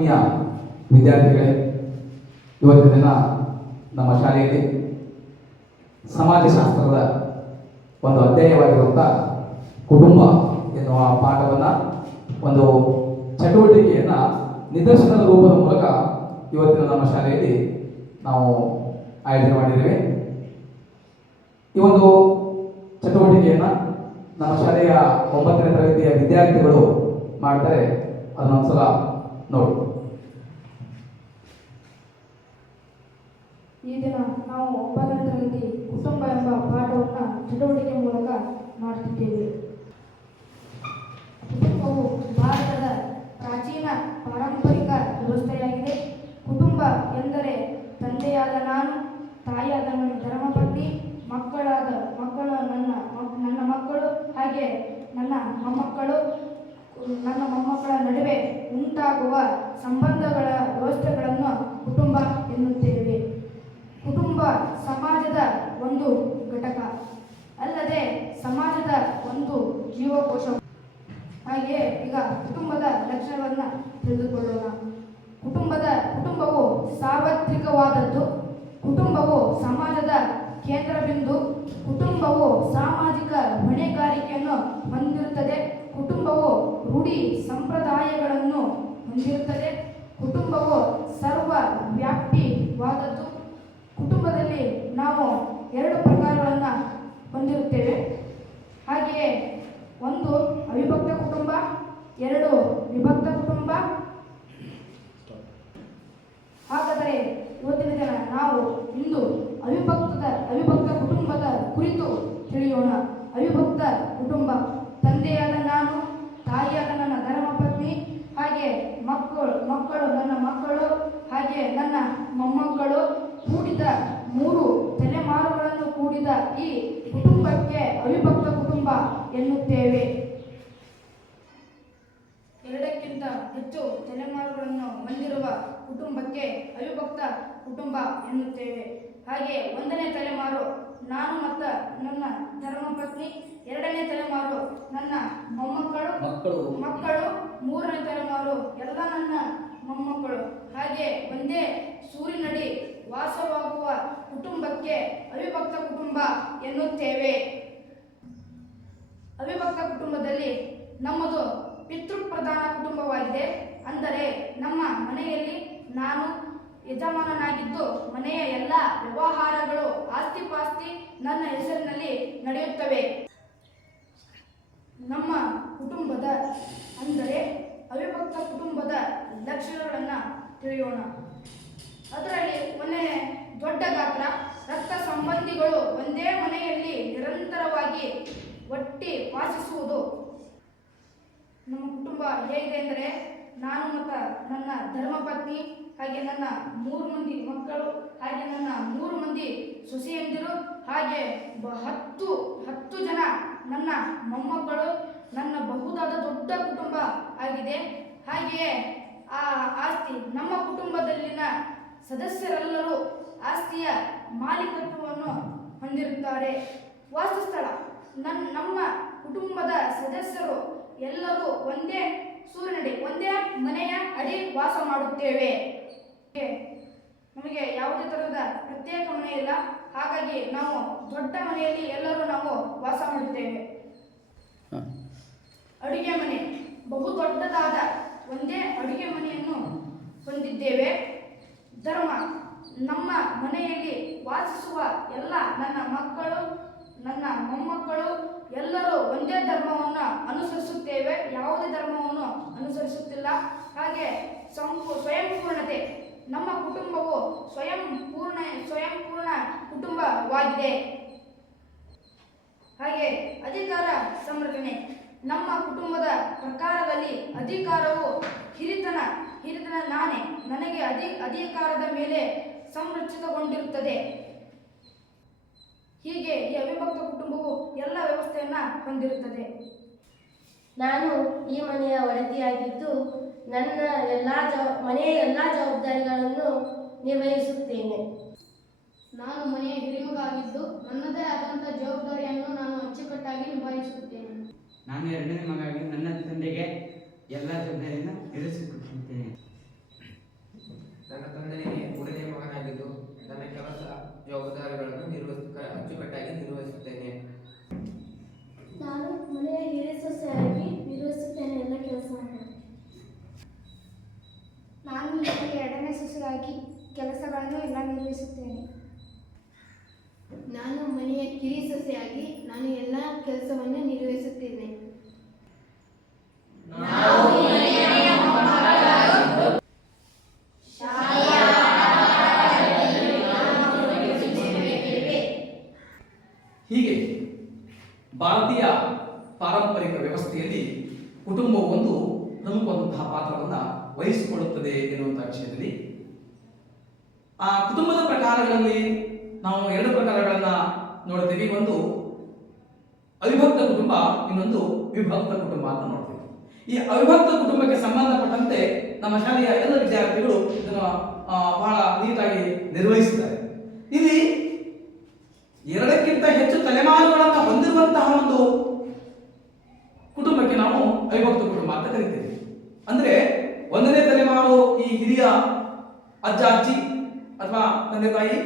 ಆತ್ಮೀಯ ವಿದ್ಯಾರ್ಥಿಗಳೇ, ಇವತ್ತಿನ ದಿನ ನಮ್ಮ ಶಾಲೆಯಲ್ಲಿ ಸಮಾಜಶಾಸ್ತ್ರದ ಒಂದು ಅಧ್ಯಾಯವಾಗಿರುವಂಥ ಕುಟುಂಬ ಎನ್ನುವ ಪಾಠವನ್ನು ಒಂದು ಚಟುವಟಿಕೆಯನ್ನು ನಿದರ್ಶನದ ರೂಪದ ಮೂಲಕ ಇವತ್ತಿನ ನಮ್ಮ ಶಾಲೆಯಲ್ಲಿ ನಾವು ಆಯೋಜನೆ ಮಾಡಿದ್ದೇವೆ. ಈ ಒಂದು ಚಟುವಟಿಕೆಯನ್ನು ನಮ್ಮ ಶಾಲೆಯ ಒಂಬತ್ತನೇ ತರಗತಿಯ ವಿದ್ಯಾರ್ಥಿಗಳು ಮಾಡ್ತಾರೆ. ಅದನ್ನೊಂದ್ಸಲ ನೋಡಿ ಈ ದಿನ ನಾವು ಒಂಬತ್ತನೇ ತರಗತಿ ಕುಟುಂಬ ಎಂಬ ಪಾಠವನ್ನು ಚಟುವಟಿಕೆ ಮೂಲಕ ಮಾಡುತ್ತಿದ್ದೇವೆ ಕುಟುಂಬವು ಭಾರತದ ಪ್ರಾಚೀನ ಪಾರಂಪರಿಕ ವ್ಯವಸ್ಥೆಯಾಗಿದೆ ಕುಟುಂಬ ಎಂದರೆ ತಂದೆಯಾದ ನಾನು ತಾಯಿಯಾದ ನನ್ನ ಧರ್ಮಪತ್ನಿ ಮಕ್ಕಳಾದ ಮಕ್ಕಳು ನನ್ನ ಮಕ್- ನನ್ನ ಮಕ್ಕಳು ಹಾಗೆ ನನ್ನ ಮೊಮ್ಮಕ್ಕಳು ನನ್ನ ಮೊಮ್ಮಕ್ಕಳ ನಡುವೆ ಉಂಟಾಗುವ ಸಂಬಂಧಗಳ ವ್ಯವಸ್ಥೆಗಳನ್ನು ಕುಟುಂಬ ಎನ್ನುತ್ತೇವೆ. ಕುಟುಂಬ ಸಮಾಜದ ಒಂದು ಘಟಕ. ಅಲ್ಲದೆ ಸಮಾಜದ ಒಂದು ಜೀವಕೋಶ. ಹಾಗೆಯೇ ಈಗ ಕುಟುಂಬದ ಲಕ್ಷಣವನ್ನು ತಿಳಿದುಕೊಳ್ಳೋಣ. ಕುಟುಂಬದ ಕುಟುಂಬವು ಸಾರ್ವತ್ರಿಕವಾದದ್ದು. ಕುಟುಂಬವು ಸಮಾಜದ ಕೇಂದ್ರ ಬಿಂದು ಕುಟುಂಬವು ಸಾಮಾಜಿಕ ಹೊಣೆಗಾರಿಕೆಯನ್ನು ಹೊಂದಿರುತ್ತದೆ. ಕುಟುಂಬವು ರೂಢಿ ಸಂಪ್ರದಾಯಗಳನ್ನು ಹೊಂದಿರುತ್ತದೆ ಕುಟುಂಬವು ಸರ್ವ ವ್ಯಾಪ್ತಿವಾದದ್ದು ಕುಟುಂಬದಲ್ಲಿ ನಾವು ಎರಡು ಪ್ರಕಾರಗಳನ್ನು ಹೊಂದಿರುತ್ತೇವೆ. ಹಾಗೆಯೇ ಒಂದು ಅವಿಭಕ್ತ ಕುಟುಂಬ, ಎರಡು ವಿಭಕ್ತ ಕುಟುಂಬ. ಹಾಗಾದರೆ ಇವತ್ತಿನ ದಿನ ನಾವು ಇಂದು ಅವಿಭಕ್ತ ಕುಟುಂಬದ ಕುರಿತು ತಿಳಿಯೋಣ ಅವಿಭಕ್ತ ಕುಟುಂಬ ತಂದೆಯಾದ ನಾನು ತಾಯಿಯಾದ ನನ್ನ ಧರ್ಮಪತ್ನಿ ಹಾಗೆ ಮಕ್ಕಳು ನನ್ನ ಮಕ್ಕಳು ಹಾಗೆ ನನ್ನ ಮೊಮ್ಮಕ್ಕಳು ಕೂಡಿದ ಮೂರು ತಲೆಮಾರುಗಳನ್ನು ಕೂಡಿದ ಈ ಕುಟುಂಬಕ್ಕೆ ಅವಿಭಕ್ತ ಕುಟುಂಬ ಎನ್ನುತ್ತೇವೆ. ಎರಡಕ್ಕಿಂತ ಹೆಚ್ಚು ತಲೆಮಾರುಗಳನ್ನು ಹೊಂದಿರುವ ಕುಟುಂಬಕ್ಕೆ ಅವಿಭಕ್ತ ಕುಟುಂಬ ಎನ್ನುತ್ತೇವೆ. ಹಾಗೆ ಒಂದನೇ ತಲೆಮಾರು ನಾನು ಮತ್ತು ನನ್ನ ಧರ್ಮಪತ್ನಿ ಎರಡನೇ ತಲೆಮಾರು ನನ್ನ ಮೊಮ್ಮಕ್ಕಳು ಮಕ್ಕಳು. ಎಲ್ಲ ನನ್ನ ಮೊಮ್ಮಕ್ಕಳು. ಹಾಗೆ ಒಂದೇ ಸೂರಿನಡಿ ವಾಸವಾಗುವ ಕುಟುಂಬಕ್ಕೆ ಅವಿಭಕ್ತ ಕುಟುಂಬ ಎನ್ನುತ್ತೇವೆ. ಅವಿಭಕ್ತ ಕುಟುಂಬದಲ್ಲಿ ನಮ್ಮದು ಪಿತೃಪ್ರಧಾನ ಕುಟುಂಬವಾಗಿದೆ. ಅಂದರೆ ನಮ್ಮ ಮನೆಯಲ್ಲಿ ನಾನು ಯಜಮಾನನಾಗಿದ್ದು ಮನೆಯ ಎಲ್ಲ ವ್ಯವಹಾರಗಳು ಆಸ್ತಿ ಪಾಸ್ತಿ ನನ್ನ ಹೆಸರಿನಲ್ಲಿ ನಡೆಯುತ್ತವೆ. ನಮ್ಮ ಕುಟುಂಬದ ಅಂದರೆ ಅವಿಭಕ್ತ ಕುಟುಂಬದ ಲಕ್ಷಣಗಳನ್ನು ತಿಳಿಯೋಣ. ಅದರಲ್ಲಿ ಮನೆ ದೊಡ್ಡ ಗಾತ್ರ, ರಕ್ತ ಸಂಬಂಧಿಗಳು ಒಂದೇ ಮನೆಯಲ್ಲಿ ನಿರಂತರವಾಗಿ ಒಟ್ಟಿ ವಾಸಿಸುವುದು. ನಮ್ಮ ಕುಟುಂಬ ಹೇಗಿದೆ ಅಂದರೆ, ನಾನು ಮತ್ತು ನನ್ನ ಧರ್ಮಪತ್ನಿ, ಹಾಗೆ ನನ್ನ ಮೂರು ಮಂದಿ ಮಕ್ಕಳು, ಹಾಗೆ ನನ್ನ ಮೂರು ಮಂದಿ ಸೊಸೆಯಂದಿರು, ಹಾಗೆ ಹತ್ತು ಹತ್ತು ಜನ ನನ್ನ ಮೊಮ್ಮಕ್ಕಳು ನನ್ನ ಬಹುದಾದ ದೊಡ್ಡ ಕುಟುಂಬ ಆಗಿದೆ. ಹಾಗೆಯೇ ಆ ಆಸ್ತಿ ನಮ್ಮ ಕುಟುಂಬದಲ್ಲಿನ ಸದಸ್ಯರೆಲ್ಲರೂ ಆಸ್ತಿಯ ಮಾಲೀಕತ್ವವನ್ನು ಹೊಂದಿರುತ್ತಾರೆ. ವಾಸಸ್ಥಳ. ನನ್ನ ನಮ್ಮ ಕುಟುಂಬದ ಸದಸ್ಯರು ಎಲ್ಲರೂ ಒಂದೇ ಸೂರ್ಯನಡಿ ಒಂದೇ ಮನೆಯ ಅಡಿ ವಾಸ ಮಾಡುತ್ತೇವೆ. ನಮಗೆ ಯಾವುದೇ ಥರದ ಪ್ರತ್ಯೇಕ ಮನೆ ಇಲ್ಲ. ಹಾಗಾಗಿ ನಾವು ದೊಡ್ಡ ಮನೆಯಲ್ಲಿ ಎಲ್ಲರೂ ನಾವು ವಾಸ ಮಾಡುತ್ತೇವೆ. ಅಡುಗೆ ಮನೆ. ಬಹು ದೊಡ್ಡದಾದ ಒಂದೇ ಅಡುಗೆ ಮನೆಯನ್ನು ಹೊಂದಿದ್ದೇವೆ. ಧರ್ಮ, ನಮ್ಮ ಮನೆಯಲ್ಲಿ ವಾಸಿಸುವ ಎಲ್ಲ ನನ್ನ ಮಕ್ಕಳು, ನನ್ನ ಮೊಮ್ಮಕ್ಕಳು ಎಲ್ಲರೂ ಒಂದೇ ಧರ್ಮವನ್ನು ಅನುಸರಿಸುತ್ತೇವೆ. ಯಾವುದೇ ಧರ್ಮವನ್ನು ಅನುಸರಿಸುತ್ತಿಲ್ಲ. ಹಾಗೆ ಸಂಪೂ, ಸ್ವಯಂಪೂರ್ಣತೆ, ನಮ್ಮ ಕುಟುಂಬವು ಸ್ವಯಂ ಪೂರ್ಣ, ಸ್ವಯಂಪೂರ್ಣ ಕುಟುಂಬವಾಗಿದೆ. ಹಾಗೆ ಅಧಿಕಾರ ಸಂರಚನೆ ನಮ್ಮ ಕುಟುಂಬದ ಪ್ರಕಾರದಲ್ಲಿ ಅಧಿಕಾರವು ಹಿರಿತನ ಹಿರಿತನ ನಾನೇ. ನನಗೆ ಅಧಿ ಅಧಿಕಾರದ ಮೇಲೆ ಸಂರಕ್ಷಿತಗೊಂಡಿರುತ್ತದೆ. ಹೀಗೆ ಈ ಅವಿಭಕ್ತ ಕುಟುಂಬವು ಎಲ್ಲ ವ್ಯವಸ್ಥೆಯನ್ನ ಹೊಂದಿರುತ್ತದೆ. ನಾನು ಈ ಮನೆಯ ಒಡತಿಯಾಗಿದ್ದು ನನ್ನ ಎಲ್ಲ ಜವ ಮನೆಯ ಎಲ್ಲ ಜವಾಬ್ದಾರಿಗಳನ್ನು ನಿರ್ವಹಿಸುತ್ತೇನೆ. ನಾನು ಮನೆಯ ಹಿರಿಮಗ ನಾನು ಎರಡನೇ ಮಗಾಗಿ ನನ್ನ ತಂದೆಗೆ ಎಲ್ಲ ಜವಾಬ್ದಾರಿಯನ್ನು ನಿರ್ವಹಿಸಿಕೊಟ್ಟಿದ್ದೇನೆ ನನ್ನ ತಂದೆಗೆ ಮೂರನೇ ಮಗನಾಗಿದ್ದು ನನ್ನ ಕೆಲಸ ಜವಾಬ್ದಾರಿಗಳನ್ನು ನಿರ್ವಹಿಸ ಅಚ್ಚುಕಟ್ಟಾಗಿ ನಿರ್ವಹಿಸುತ್ತೇನೆ. ನಾನು ಮನೆಯ ಹಿರಿಯ ಸೊಸೆಯಾಗಿ ನಿರ್ವಹಿಸುತ್ತೇನೆ ಎಲ್ಲ ನಾನು ಎರಡನೇ ಸೊಸೆಯಾಗಿ ಕೆಲಸಗಳನ್ನು ಎಲ್ಲ ನಿರ್ವಹಿಸುತ್ತೇನೆ. ನಾನು ಮನೆಯ ಕಿರಿ ಸೊಸೆಯಾಗಿ ನಾನು ಎಲ್ಲ ಕೆಲಸವನ್ನು ನಿರ್ವಹಿಸುತ್ತೇನೆ. ಹೀಗೆ ಭಾರತೀಯ ಪಾರಂಪರಿಕ ವ್ಯವಸ್ಥೆಯಲ್ಲಿ ಕುಟುಂಬವು ಒಂದು ಪ್ರಮುಖವಾದಂತಹ ಪಾತ್ರವನ್ನು ವಹಿಸಿಕೊಳ್ಳುತ್ತದೆ ಎನ್ನುವಂತಹ ವಿಷಯದಲ್ಲಿ, ಆ ಕುಟುಂಬದ ಪ್ರಕಾರಗಳಲ್ಲಿ ನಾವು ಎರಡು ಪ್ರಕಾರಗಳನ್ನ ನೋಡ್ತೀವಿ ಒಂದು ಅವಿಭಕ್ತ ಕುಟುಂಬ, ಇನ್ನೊಂದು ವಿಭಕ್ತ ಕುಟುಂಬ ಅಂತ ನೋಡ್ತೀವಿ. ಈ ಅವಿಭಕ್ತ ಕುಟುಂಬಕ್ಕೆ ಸಂಬಂಧಪಟ್ಟಂತೆ ನಮ್ಮ ಶಾಲೆಯ ಎಲ್ಲ ವಿದ್ಯಾರ್ಥಿಗಳು ಇದನ್ನು ಬಹಳ ನೀಟಾಗಿ ನಿರ್ವಹಿಸಿದ್ದಾರೆ. ಇಲ್ಲಿ ಎರಡಕ್ಕಿಂತ ಹೆಚ್ಚು ತಲೆಮಾರುಗಳನ್ನು ಹೊಂದಿರುವಂತಹ ಒಂದು ಕುಟುಂಬಕ್ಕೆ ನಾವು ಅವಿಭಕ್ತ ಕುಟುಂಬ ಅಂತ ಕರಿತೇವೆ. ಅಂದ್ರೆ ಒಂದನೇ ತಲೆಮಾರು ಈ ಹಿರಿಯ ಅಜ್ಜ, ಅಜ್ಜಿ ಅಥವಾ ತಂದೆ ತಾಯಿ,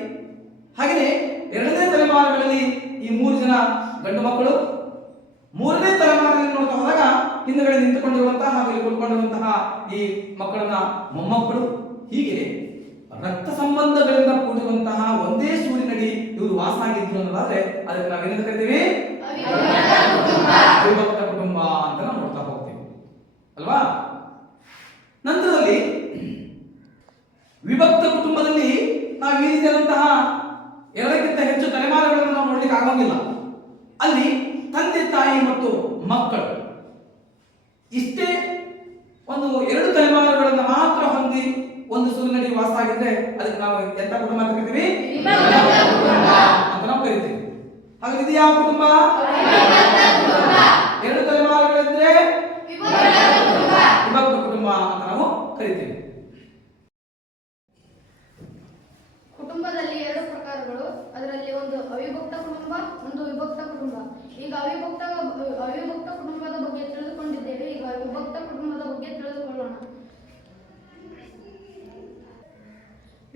ಹಾಗೆಯೇ ಎರಡನೇ ತಲೆಮಾರುಗಳಲ್ಲಿ ಈ ಮೂರು ಜನ ಗಂಡು ಮಕ್ಕಳು, ಮೂರನೇ ತಲೆಮಾರಿನಲ್ಲಿ ನೋಡ್ತಾ ಹೋದಾಗ ಹಿಂದುಗಡೆ ನಿಂತುಕೊಂಡಿರುವಂತಹ ಹಾಗೆ ಇಲ್ಲಿ ಈ ಮಕ್ಕಳನ್ನ ಮೊಮ್ಮಕ್ಕಳು ಹೀಗೆ ರಕ್ತ ಸಂಬಂಧಗಳಿಂದ ಕೂಡಿರುವಂತಹ ಒಂದೇ ಸೂರಿನಡಿ ಇವರು ವಾಸ ಆಗಿದ್ರು ಅನ್ನೋದಾದ್ರೆ ಅದಕ್ಕೆ ನಾವೇನಂತ ಕರಿತೀವಿ? ವಿಭಕ್ತ ಕುಟುಂಬ ಅಂತ ನಾವು ನೋಡ್ತಾ ಹೋಗ್ತೀವಿ. ಅಲ್ವಾ? ನಂತರದಲ್ಲಿ ವಿಭಕ್ತ ಕುಟುಂಬದಲ್ಲಿ ನಾವು ಈ ರೀತಿಯಾದಂತಹ ಎರಡಕ್ಕಿಂತ ಹೆಚ್ಚು ತಲೆಮಾರುಗಳನ್ನು ನಾವು ನೋಡ್ಲಿಕ್ಕೆ ಆಗೋದಿಲ್ಲ ಅಲ್ಲಿ ತಂದೆ ತಾಯಿ ಮತ್ತು ಮಕ್ಕಳು. ಇಷ್ಟೇ ಒಂದು ಎರಡು ತಲೆಮಾರುಗಳನ್ನು ಮಾತ್ರ ಹೊಂದಿ ಒಂದು ಸೂರ್ಯನಡಿ ವಾಸ ಆಗಿದ್ರೆ ಅದಕ್ಕೆ ನಾವು ಎಂತ ಕುಟುಂಬ ಅಂತ ಕರಿತೀವಿ? ಅಂತ ನಾವು ಕರಿತೀವಿ. ಹಾಗಾದ್ರೆ ಇದು ಯಾವ ಕುಟುಂಬ? ಎರಡು ತಲೆಮಾರುಗಳಿದ್ರೆ ವಿಭಕ್ತ ಕುಟುಂಬ ಅಂತ ನಾವು ಕರಿತೀವಿ. ಕುಟುಂಬದಲ್ಲಿ ಎರಡು ಪ್ರಕಾರಗಳು. ಅದರಲ್ಲಿ ಒಂದು ಅವಿಭಕ್ತ ಕುಟುಂಬ, ಒಂದು ವಿಭಕ್ತ ಕುಟುಂಬ. ಈಗ ಅವಿಭಕ್ತ ಅವಿಭಕ್ತ ಕುಟುಂಬದ ಬಗ್ಗೆ ತಿಳಿದುಕೊಂಡಿದ್ದೇವೆ. ಈಗ ವಿಭಕ್ತ ಕುಟುಂಬದ ಬಗ್ಗೆ ತಿಳಿದುಕೊಳ್ಳೋಣ.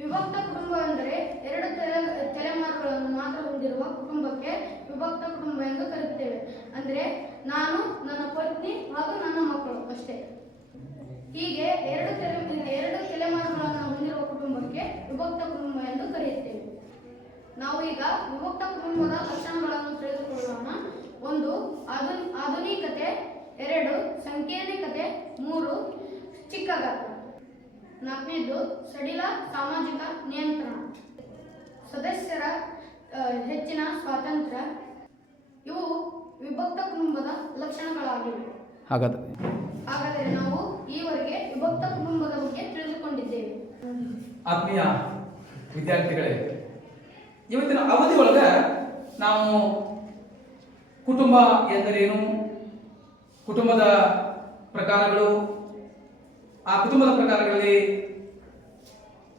ವಿಭಕ್ತ ಕುಟುಂಬ ಅಂದರೆ ಎರಡು ತಲೆ, ತಲೆಮಾರುಗಳನ್ನು ಮಾತ್ರ ಹೊಂದಿರುವ ಕುಟುಂಬಕ್ಕೆ ವಿಭಕ್ತ ಕುಟುಂಬ ಎಂದು ಕರೆಯುತ್ತೇವೆ. ಅಂದರೆ ನಾನು, ನನ್ನ ಪತ್ನಿ ಹಾಗೂ ನನ್ನ ಮಕ್ಕಳು ಅಷ್ಟೇ. ಹೀಗೆ ಎರಡು ತಲೆ, ಎರಡು ತಲೆಮಾರುಗಳನ್ನು ಹೊಂದಿರುವ ಕುಟುಂಬಕ್ಕೆ ವಿಭಕ್ತ ಕುಟುಂಬ ಎಂದು ಕರೆಯುತ್ತೇವೆ. ನಾವು ಈಗ ವಿಭಕ್ತ ಕುಟುಂಬದ ಲಕ್ಷಣಗಳನ್ನು ತಿಳಿದುಕೊಳ್ಳೋಣ ಒಂದು ಆಧು ಆಧುನಿಕತೆ ಎರಡು ಸಂಕೀರ್ಣಿಕತೆ ಮೂರು ಚಿಕ್ಕ ಗಾತ್ರ ನಾಲ್ಕನೇದು ಸಡಿಲ ಸಾಮಾಜಿಕ ನಿಯಂತ್ರಣ. ಸದಸ್ಯರ ಹೆಚ್ಚಿನ ಸ್ವಾತಂತ್ರ್ಯ. ಇವು ವಿಭಕ್ತ ಕುಟುಂಬದ ಲಕ್ಷಣಗಳಾಗಿವೆ. ಹಾಗಾದರೆ ಹಾಗಾದರೆ ನಾವು ಈವರೆಗೆ ವಿಭಕ್ತ ಕುಟುಂಬದ ಬಗ್ಗೆ ತಿಳಿದುಕೊಂಡಿದ್ದೇವೆ. ಆತ್ಮೀಯ ವಿದ್ಯಾರ್ಥಿಗಳೇ ಇವತ್ತಿನ ಅವಧಿ ಒಳಗ ನಾವು ಕುಟುಂಬ ಎಂದರೇನು? ಕುಟುಂಬದ ಪ್ರಕಾರಗಳು, ಆ ಕುಟುಂಬದ ಪ್ರಕಾರಗಳಲ್ಲಿ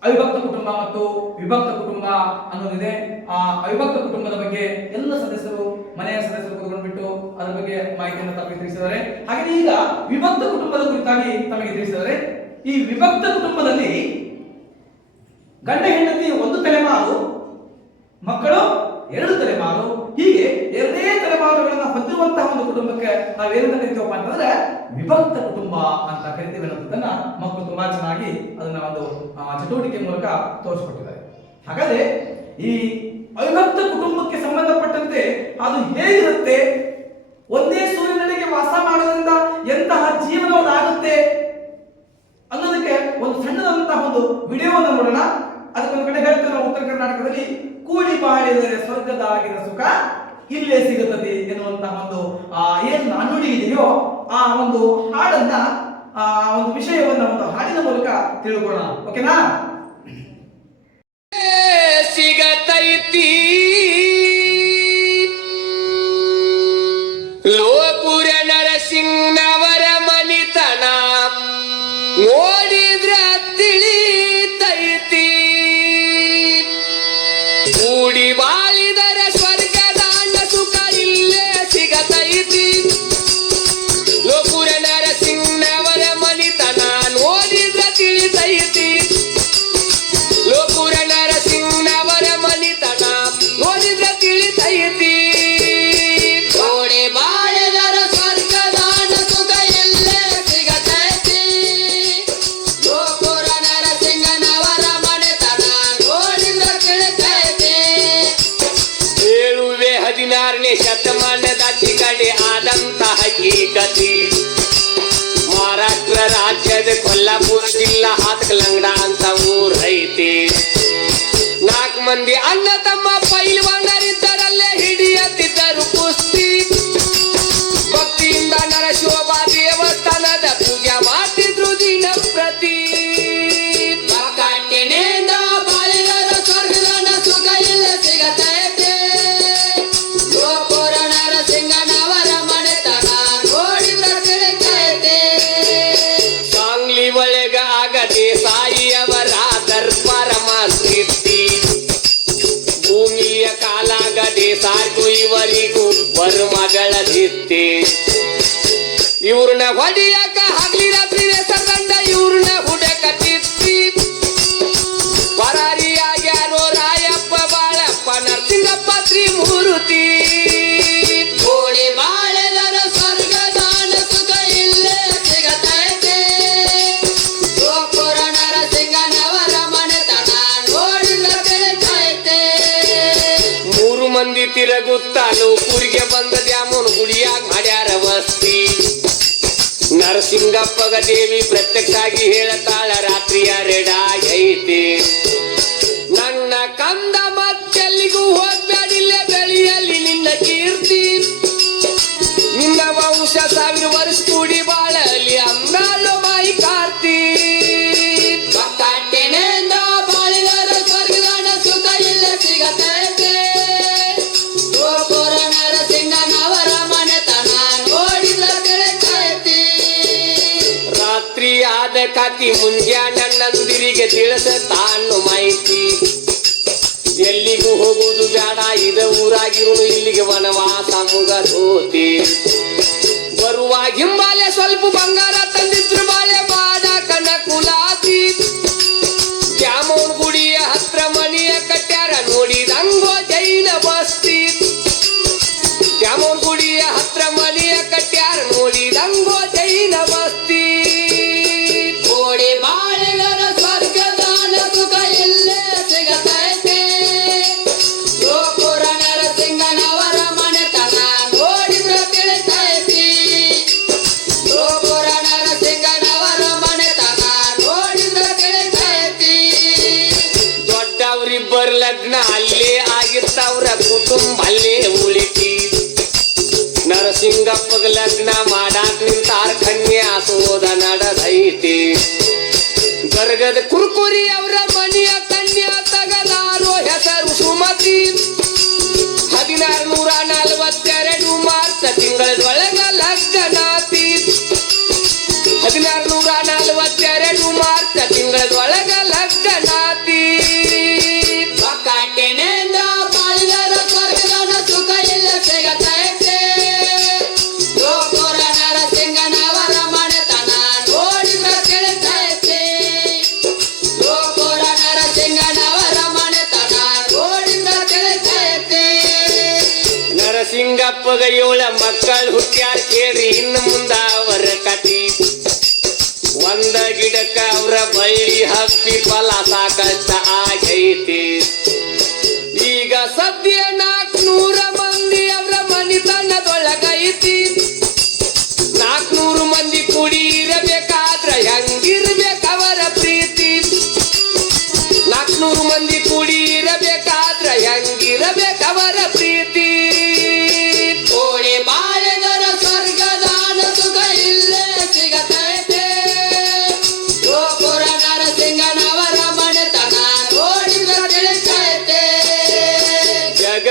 ಅವಿಭಕ್ತ ಕುಟುಂಬ ಮತ್ತು ವಿಭಕ್ತ ಕುಟುಂಬ ಅನ್ನೋದಿದೆ. ಆ ಅವಿಭಕ್ತ ಕುಟುಂಬದ ಬಗ್ಗೆ ಎಲ್ಲ ಸದಸ್ಯರು, ಮನೆಯ ಸದಸ್ಯರು ಕೂತ್ಕೊಂಡ್ಬಿಟ್ಟು ಅದರ ಬಗ್ಗೆ ಮಾಹಿತಿಯನ್ನು ತಮಗೆ ತಿಳಿಸಿದ್ದಾರೆ. ಹಾಗೆ ಈಗ ವಿಭಕ್ತ ಕುಟುಂಬದ ಕುರಿತಾಗಿ ತಮಗೆ ತಿಳಿಸಿದ್ದಾರೆ. ಈ ವಿಭಕ್ತ ಕುಟುಂಬದಲ್ಲಿ ಗಂಡ, ಹೆಂಡತಿ ಒಂದು ತಲೆಮಾರು, ಮಕ್ಕಳು ಎರಡು ತಲೆಮಾರು. ಹೀಗೆ ಎರಡೇ ತಲೆಮಾರುಗಳನ್ನು ಹೊಂದಿರುವಂತಹ ಒಂದು ಕುಟುಂಬಕ್ಕೆ ನಾವೇನಂತ ಕರಿತೀವಪ್ಪ ಅಂತಂದ್ರೆ ವಿಭಕ್ತ ಕುಟುಂಬ ಅಂತ ಕರಿತೀವಿ ಅನ್ನೋದನ್ನ ಮಕ್ಕಳು ತುಂಬಾ ಚೆನ್ನಾಗಿ ಅದನ್ನ ಒಂದು ಚಟುವಟಿಕೆ ಮೂಲಕ ತೋರಿಸ್ಕೊಟ್ಟಿದ್ದಾರೆ. ಹಾಗಾದ್ರೆ ಈ ಅವಿಭಕ್ತ ಕುಟುಂಬಕ್ಕೆ ಸಂಬಂಧಪಟ್ಟಂತೆ ಅದು ಹೇಗಿರುತ್ತೆ? ಒಂದೇ ಸೂರ್ಯನಡಿಗೆ ವಾಸ ಮಾಡೋದ್ರಿಂದ ಎಂತಹ ಜೀವನವನ್ನಾಗುತ್ತೆ ಅನ್ನೋದಕ್ಕೆ ಒಂದು ಸಣ್ಣದಂತಹ ಒಂದು ವಿಡಿಯೋವನ್ನು ನೋಡೋಣ. ಅದಕ್ಕೊಂದು ಕಡೆ ಹೇಳ್ತಾರೆ ನಾವು ಉತ್ತರ ಕರ್ನಾಟಕದಲ್ಲಿ ಕೂಡಿ ಬಾಳಿದರೆ ಸ್ವರ್ಗದಾಗಿನ ಸುಖ ಇಲ್ಲೇ ಸಿಗುತ್ತದೆ ಎನ್ನುವಂತಹ ಒಂದು, ಆ, ಏನ್ ನಾನುಡಿ ಇದೆಯೋ ಆ ಒಂದು ಹಾಡನ್ನ ಆ ಒಂದು ವಿಷಯವನ್ನ ಒಂದು ಹಾಡಿನ ಮೂಲಕ ತಿಳ್ಕೊಳ್ಳೋಣ. ಓಕೆನಾ ಶತಮಾನದ ಆದಂತ ಹಕೀಕತಿ ಗುತ್ತಾನು ಕೂರಿಗೆ ಬಂದ ದ್ಯಾಮನು ಗುಡಿಯಾಗ ಮಾಡ್ಯಾರ ವಸ್ತಿ. ನರಸಿಂಗಪ್ಪಗ ದೇವಿ ಪ್ರತ್ಯಕ್ಷಾಗಿ ಹೇಳತಾಳ ರಾತ್ರಿಯ ರೆಡಾಯ ಐತಿ. ನನ್ನ ಕಂದ ಮತ್ತೆಲ್ಲಿಗೂ ಹೋಗ್ಬೇಡಿಲ್ಲ ಬೆಳೆಯಲ್ಲಿ ನಿನ್ನ ಕೀರ್ತಿ. ನಿನ್ನ ವಂಶ ಸಾವಿರ ವರ್ಷ ಕೂಡಿ ಬಾಳ ಕಾತಿ ಮುಂಜಾನಂದಿರಿಗೆ ತಿಳಿಸ ತಾನು ಮಾಹಿತಿ. ಎಲ್ಲಿಗೂ ಹೋಗುವುದು ಬೇಡ, ಇದ ಊರಾಗಿರು ಇಲ್ಲಿಗೆ ವನವಾಸ ಮುಗದೋತಿ. ಬರುವ ಹಿಂಬಾಲೆ ಸ್ವಲ್ಪ ಬಂಗಾರ ಮಕ್ಕಳು ಹುಟ್ಟ್ಯಾರ ಕೇಳ್ರಿ? ಇನ್ನು ಮುಂದ ಅವರ ಕತಿ ಒಂದ ಗಿಡಕ್ಕ ಅವರ ಬೈಲಿ ಹಪ್ಪಿ ಫಲ ಸಾಕಷ್ಟ ಆಗೈತಿ.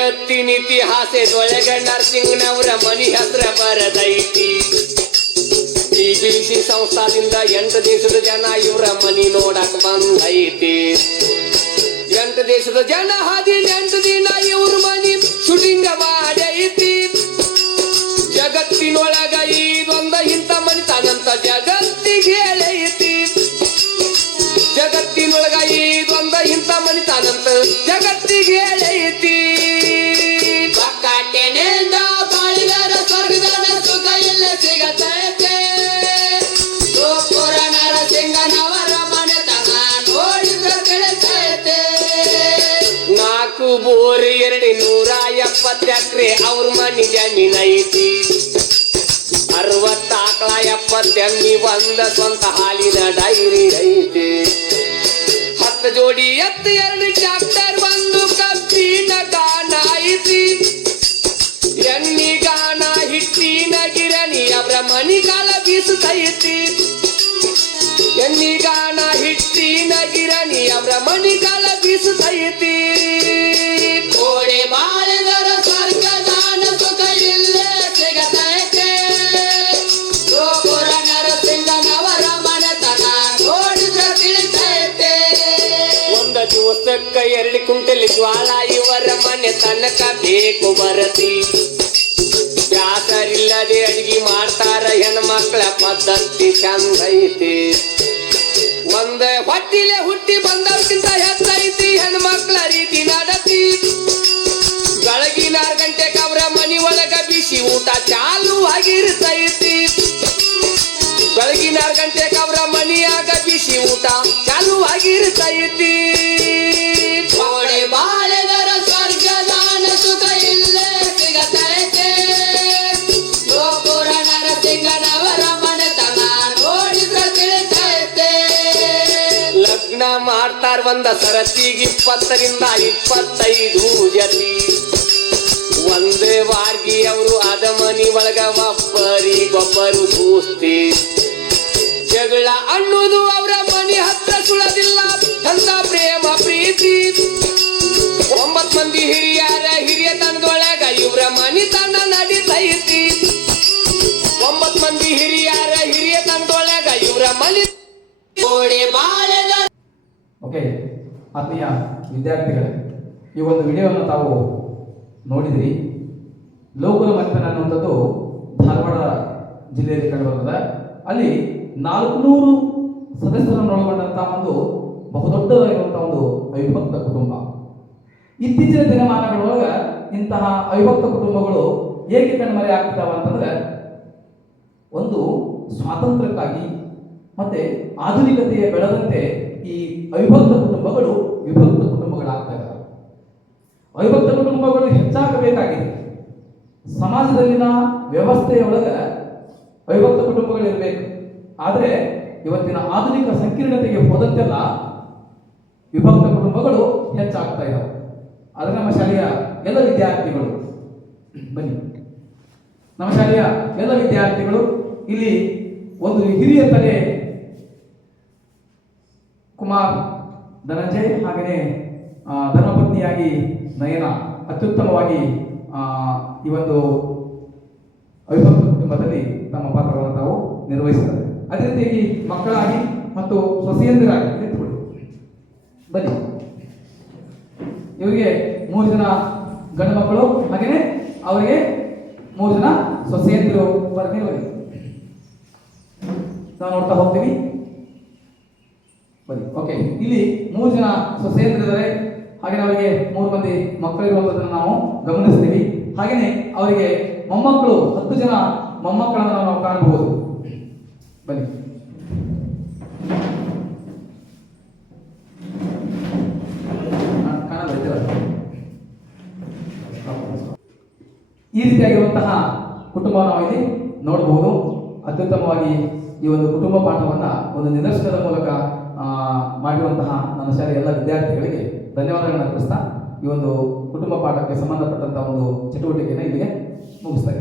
ಜಗತ್ತಿನ ಇತಿಹಾಸದೊಳಗ ನರಸಿಂಗನವರ ಮನಿ ಹತ್ರ ಬರದೈತಿ. ಟಿ ಬಿ ಸಂಸ್ಥಾದಿಂದ ಎಂಟು ದೇಶದ ಜನ ಇವರ ಮನಿ ನೋಡಕ್ ಬಂದೈತಿ. ಎಂಟು ದೇಶದ ಜನ ಹದಿನೆಂಟು ದಿನ ಇವ್ರ ಮನಿ ಶೂಟಿಂಗ್ ಮಾಡೈತಿ. ಜಗತ್ತಿನೊಳಗ ಇದೊಂದ ಇಂಥ ಮನಿ ತನ್ನಂತ ಜಗತ್ತಿಗೆ ಹೇಳೈತಿ. ಜಗತ್ತಿನೊಳಗ ಇದೊಂದ ಇಂಥ ಮನಿ ತನ್ನಂತ ಜಗತ್ತಿಗೆ ಹೇಳೈತಿ. ಪತ್ಯಾಕ್ರಿ ಅವ್ರ ಮನಿ ಜಮೀನ್ ಐತಿ ಅರವತ್ತ ಆಕಳ ಎಪ್ಪತ್ತ ಎಮ್ಮಿ ಒಂದ ಸ್ವಂತ ಹಾಲಿನ ಡೈರಿ ಐತಿ ಹತ್ತು ಜೋಡಿ ಎತ್ತು ಎರಡು ಟ್ಯಾಕ್ಟರ್ ಒಂದು ಕಬ್ಬಿನ ಗಾನ ಐತಿ ಎಣ್ಣಿ ಗಾನ ಹಿಟ್ಟಿನ ಗಿರಣಿ ಅವರ ಮನಿಗಾಲ ಬೀಸುತ್ತೈತಿ ಎಣ್ಣಿ ಗಾನ ಹಿಟ್ಟಿನ ಗಿರಣಿ ಅವರ ಮನಿಗಾಲ ಬೀಸುತ್ತೈತಿ ಬೇಕು ಬರತಿ. ಬ್ಯಾಸರಿಲ್ಲದೆ ಅಡಿಗೆ ಮಾಡ್ತಾರ ಹೆಣ್ಮಕ್ಳ ಪದ್ಧತಿ ಚಂದ ಐತಿ. ಒಂದ ಹೊಟ್ಟಿಲೆ ಹುಟ್ಟಿ ಬಂದವ್ಕಿಂತ ಹೆಚ್ಚೈತಿ ಹೆಣ್ಮಕ್ಳ ರೀತಿ ನಡತಿ. ಬೆಳಗಿನ ಗಂಟೆ ಗಂಟೆಗೆ ಮನಿ ಒಳಗ ಬಿಸಿ ಊಟ ಚಾಲು ಆಗಿರ್ತೈತಿ. ಬೆಳಗಿನ ಆರು ಗಂಟೆಗೆ ಮನಿಯಾಗ ಬಿಸಿ ಊಟ ಚಾಲು ಆಗಿರ್ತೈತಿ. ಒಂದ ಸರತಿಗೆ ಇಪ್ಪತ್ತರಿಂದ ಇಪ್ಪತ್ತೈದು ಜತಿ. ಒಂದೇ ವಾರ್ಗಿ ಅವರು ಅದ ಮನಿ ಒಳಗ ಒಬ್ಬರಿಗೊಬ್ಬರು ದೋಸ್ತಿ ಜಗಳ ಅನ್ನೋದು ಅವರ ಮನಿ ಹತ್ರ ಸುಳದಿಲ್ಲ, ಚಂದ ಪ್ರೇಮ ಪ್ರೀತಿ. ಒಂಬತ್ ಮಂದಿ ಹಿರಿಯರ ಹಿರಿಯ ತಂದೊಳಗ ಇವ್ರ ನಡಿ ನಡೀತೈತಿ. ಒಂಬತ್ ಮಂದಿ ಹಿರಿಯರ ಹಿರಿಯ ತಂದೊಳಗ ಇವ್ರ ಮನಿ ಬಾಳೆ ಆತ್ಮೀಯ ವಿದ್ಯಾರ್ಥಿಗಳೇ, ಈ ಒಂದು ವಿಡಿಯೋವನ್ನು ತಾವು ನೋಡಿದಿರಿ. ಲೋಕಲ್ ಮಂಥನ ಅನ್ನುವಂಥದ್ದು ಧಾರವಾಡ ಜಿಲ್ಲೆಯಲ್ಲಿ ಕಂಡುಬರ್ತದೆ. ಅಲ್ಲಿ ನಾಲ್ಕುನೂರು ಸದಸ್ಯರನ್ನು ಒಳಗೊಂಡಂಥ ಒಂದು ಬಹುದೊಡ್ಡದಾಗಿರುವಂಥ ಒಂದು ಅವಿಭಕ್ತ ಕುಟುಂಬ. ಇತ್ತೀಚಿನ ದಿನಮಾನಗಳೊಳಗೆ ಇಂತಹ ಅವಿಭಕ್ತ ಕುಟುಂಬಗಳು ಏಕೆ ಕಣ್ಮರೆ ಆಗ್ತಾವ ಅಂತಂದ್ರೆ, ಒಂದು ಸ್ವಾತಂತ್ರ್ಯಕ್ಕಾಗಿ ಮತ್ತೆ ಆಧುನಿಕತೆಯ ಬೆಳೆದಂತೆ ಈ ಅವಿಭಕ್ತ ಕುಟುಂಬಗಳು ವಿಭಕ್ತ ಕುಟುಂಬಗಳಾಗ್ತಾ ಇದ್ದಾವೆ ಅವಿಭಕ್ತ ಕುಟುಂಬಗಳು ಹೆಚ್ಚಾಗಬೇಕಾಗಿದೆ. ಸಮಾಜದಲ್ಲಿನ ವ್ಯವಸ್ಥೆಯೊಳಗೆ ಅವಿಭಕ್ತ ಕುಟುಂಬಗಳು ಇರಬೇಕು. ಆದರೆ ಇವತ್ತಿನ ಆಧುನಿಕ ಸಂಕೀರ್ಣತೆಗೆ ಹೋದಂತೆಲ್ಲ ವಿಭಕ್ತ ಕುಟುಂಬಗಳು ಹೆಚ್ಚಾಗ್ತಾ ಇದ್ದಾವೆ ಆದರೆ ನಮ್ಮ ಶಾಲೆಯ ಎಲ್ಲ ವಿದ್ಯಾರ್ಥಿಗಳು, ಬನ್ನಿ. ನಮ್ಮ ಶಾಲೆಯ ಎಲ್ಲ ವಿದ್ಯಾರ್ಥಿಗಳು ಇಲ್ಲಿ ಒಂದು ಹಿರಿಯ ತಲೆ ಕುಮಾರ್ ಧನಂಜಯ್ ಹಾಗೆಯೇ ಧರ್ಮಪತ್ನಿಯಾಗಿ ನಯನ ಅತ್ಯುತ್ತಮವಾಗಿ ಈ ಒಂದು ಅವಿಭಕ್ತ ಕುಟುಂಬದಲ್ಲಿ ತಮ್ಮ ಪಾತ್ರವನ್ನು ತಾವು ನಿರ್ವಹಿಸಿದ್ದಾರೆ. ಅದೇ ರೀತಿಯಾಗಿ ಮಕ್ಕಳಾಗಿ ಮತ್ತು ಸೊಸೆಯಂದಿರಾಗಿ ನಿಂತುಕೊಳ್ಳಿ. ಬನ್ನಿ. ಇವರಿಗೆ ಮೂರು ಜನ ಗಂಡು ಮಕ್ಕಳು, ಹಾಗೆಯೇ ಅವರಿಗೆ ಮೂರು ಜನ ಸೊಸೆಯಂದಿರು ಬರ್ತೀವಿ ನಾವು ನೋಡ್ತಾ ಹೋಗ್ತೀವಿ. ಬನ್ನಿ. ಓಕೆ ಇಲ್ಲಿ ಮೂರು ಜನ ಸೊಸೆಯಂದಿರಿದ್ದಾರೆ ಹಾಗೆ ಅವರಿಗೆ ಮೂರು ಮಂದಿ ಮಕ್ಕಳು ಇರುವಂತದನ್ನ ನಾವು ಗಮನಿಸ್ತೀವಿ. ಹಾಗೆಯೇ ಅವರಿಗೆ ಮೊಮ್ಮಕ್ಕಳು, ಹತ್ತು ಜನ ಮೊಮ್ಮಕ್ಕಳನ್ನು ನಾವು ಕಾಣಬಹುದು. ಬನ್ನಿ? ಈ ರೀತಿಯಾಗಿರುವಂತಹ ಕುಟುಂಬ ನಾವು ಇಲ್ಲಿ ನೋಡಬಹುದು. ಅತ್ಯುತ್ತಮವಾಗಿ ಈ ಒಂದು ಕುಟುಂಬ ಪಾಠವನ್ನ ಒಂದು ನಿದರ್ಶನದ ಮೂಲಕ ಮಾಡಿರುವಂತಹ ನನ್ನ ಶಾಲೆಯ ಎಲ್ಲ ವಿದ್ಯಾರ್ಥಿಗಳಿಗೆ ಧನ್ಯವಾದಗಳನ್ನು ಅರ್ಪಿಸ್ತಾ ಈ ಒಂದು ಕುಟುಂಬ ಪಾಠಕ್ಕೆ ಸಂಬಂಧಪಟ್ಟಂತಹ ಒಂದು ಚಟುವಟಿಕೆಯನ್ನು ಇಲ್ಲಿಗೆ ಮುಗಿಸ್ತಾ